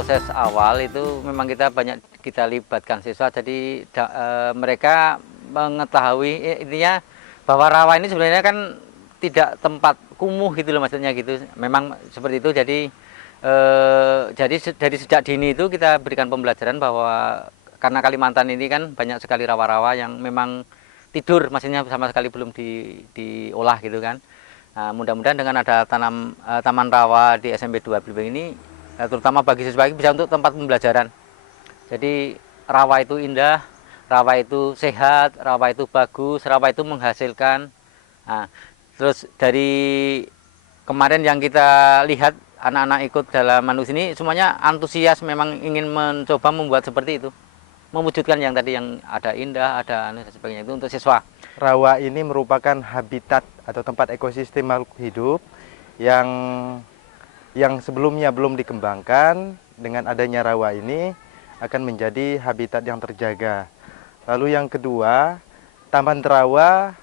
proses awal itu memang kita libatkan siswa, jadi mereka mengetahui intinya bahwa rawa ini sebenarnya kan tidak tempat kumuh gitu loh, maksudnya gitu. Memang seperti itu, jadi dari sejak dini itu kita berikan pembelajaran bahwa karena Kalimantan ini kan banyak sekali rawa-rawa yang memang tidur, maksudnya sama sekali belum diolah gitu kan. Nah, mudah-mudahan dengan ada taman rawa di SMP 2 Blimbing ini, terutama bagi siswa ini bisa untuk tempat pembelajaran. Jadi rawa itu indah, rawa itu sehat, rawa itu bagus, rawa itu menghasilkan. Nah, terus dari kemarin yang kita lihat anak-anak ikut dalam manus ini semuanya antusias, memang ingin mencoba membuat seperti itu, mewujudkan yang tadi yang ada indah, ada dan sebagainya itu untuk siswa. Rawa ini merupakan habitat atau tempat ekosistem makhluk hidup yang sebelumnya belum dikembangkan. Dengan adanya rawa ini akan menjadi habitat yang terjaga. Lalu yang kedua, taman rawa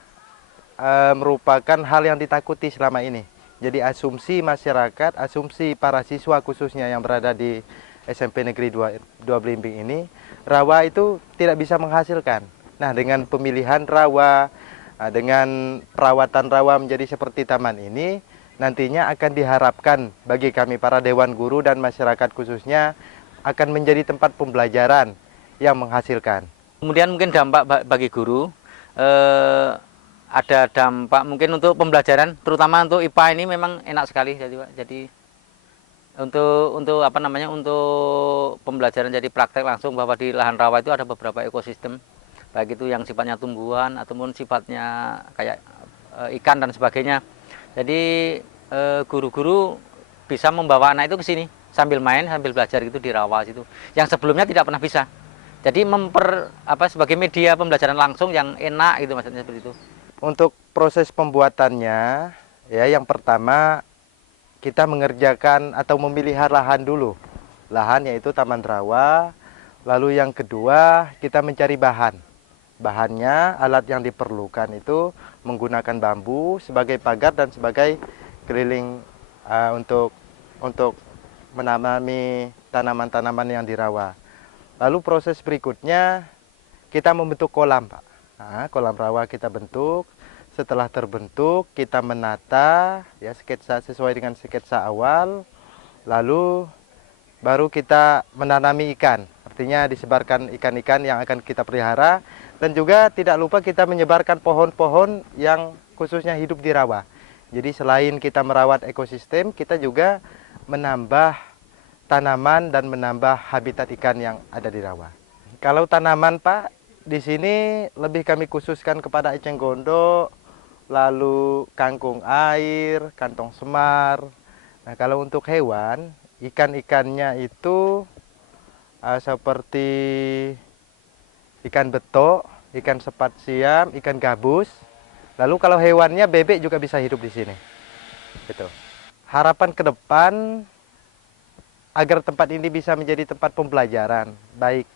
merupakan hal yang ditakuti selama ini. Jadi asumsi masyarakat, asumsi para siswa khususnya yang berada di SMP Negeri 2 Blimbing ini, rawa itu tidak bisa menghasilkan. Nah, dengan pemilihan rawa, dengan perawatan rawa menjadi seperti taman ini, nantinya akan diharapkan bagi kami para dewan guru dan masyarakat khususnya akan menjadi tempat pembelajaran yang menghasilkan. Kemudian mungkin dampak bagi guru, ada dampak mungkin untuk pembelajaran, terutama untuk IPA ini memang enak sekali. Jadi untuk apa namanya, untuk pembelajaran jadi praktek langsung bahwa di lahan rawa itu ada beberapa ekosistem, baik itu yang sifatnya tumbuhan ataupun sifatnya kayak ikan dan sebagainya. Jadi guru-guru bisa membawa anak itu ke sini sambil main, sambil belajar gitu di rawa situ, yang sebelumnya tidak pernah bisa. Jadi sebagai media pembelajaran langsung yang enak gitu, maksudnya seperti itu. Untuk proses pembuatannya, ya yang pertama kita mengerjakan atau memelihara lahan dulu. Lahan yaitu taman rawa. Lalu yang kedua kita mencari bahan. Bahannya, alat yang diperlukan itu menggunakan bambu sebagai pagar dan sebagai keliling untuk menanami tanaman-tanaman yang di rawa. Lalu proses berikutnya kita membentuk kolam, Pak. Nah, kolam rawa kita bentuk. Setelah terbentuk kita menata ya sketsa sesuai dengan sketsa awal. Lalu baru kita menanami ikan. Artinya disebarkan ikan-ikan yang akan kita pelihara, dan juga tidak lupa kita menyebarkan pohon-pohon yang khususnya hidup di rawa. Jadi selain kita merawat ekosistem, kita juga menambah tanaman dan menambah habitat ikan yang ada di rawa. Kalau tanaman, Pak, di sini lebih kami khususkan kepada eceng gondok, lalu kangkung air, kantong semar. Nah, kalau untuk hewan, ikan-ikannya itu seperti ikan betok, ikan sepat siam, ikan gabus. Lalu kalau hewannya bebek juga bisa hidup di sini. Gitu. Harapan ke depan agar tempat ini bisa menjadi tempat pembelajaran, baik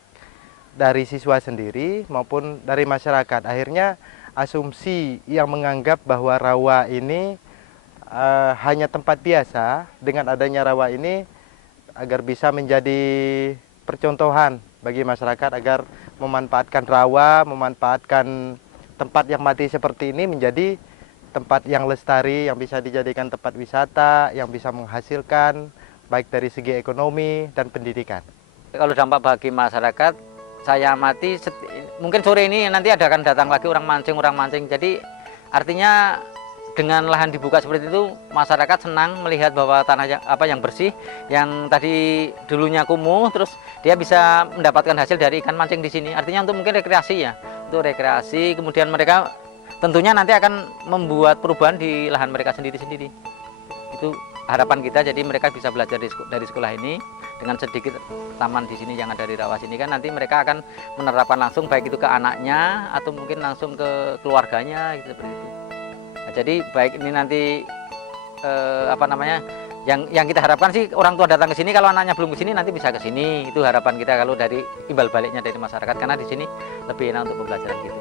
dari siswa sendiri maupun dari masyarakat. Akhirnya asumsi yang menganggap bahwa rawa ini hanya tempat biasa, dengan adanya rawa ini agar bisa menjadi percontohan bagi masyarakat agar memanfaatkan rawa, memanfaatkan tempat yang mati seperti ini menjadi tempat yang lestari, yang bisa dijadikan tempat wisata, yang bisa menghasilkan baik dari segi ekonomi dan pendidikan. Kalau dampak bagi masyarakat, saya amati mungkin sore ini nanti akan datang lagi orang mancing. Jadi artinya dengan lahan dibuka seperti itu, masyarakat senang melihat bahwa tanah yang bersih, yang tadi dulunya kumuh, terus dia bisa mendapatkan hasil dari ikan mancing di sini. Artinya untuk mungkin rekreasi ya, untuk rekreasi. Kemudian mereka tentunya nanti akan membuat perubahan di lahan mereka sendiri-sendiri. Itu harapan kita, jadi mereka bisa belajar dari sekolah ini dengan sedikit taman di sini yang ada di rawa sini, kan nanti mereka akan menerapkan langsung, baik itu ke anaknya atau mungkin langsung ke keluarganya gitu, seperti itu. Nah, jadi baik ini nanti yang kita harapkan sih orang tua datang ke sini, kalau anaknya belum ke sini nanti bisa ke sini. Itu harapan kita kalau dari imbal baliknya dari masyarakat, karena di sini lebih enak untuk pembelajaran gitu.